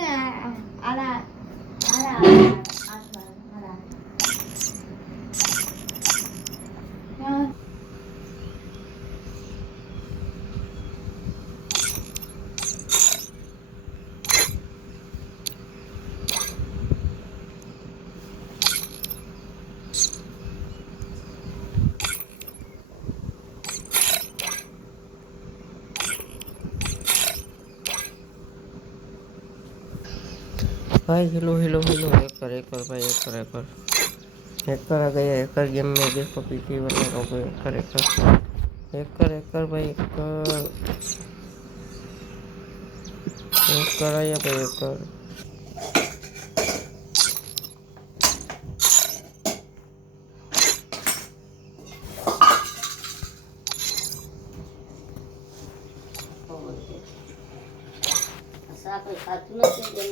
આલા આલા भाई hello hello hello एक कर भाई एक कर आ गया एक कर गेम में देखो पीछे बता रहा हूँ एक कर भाई एक कर आया भाई एक कर સાકર ખાતું નથી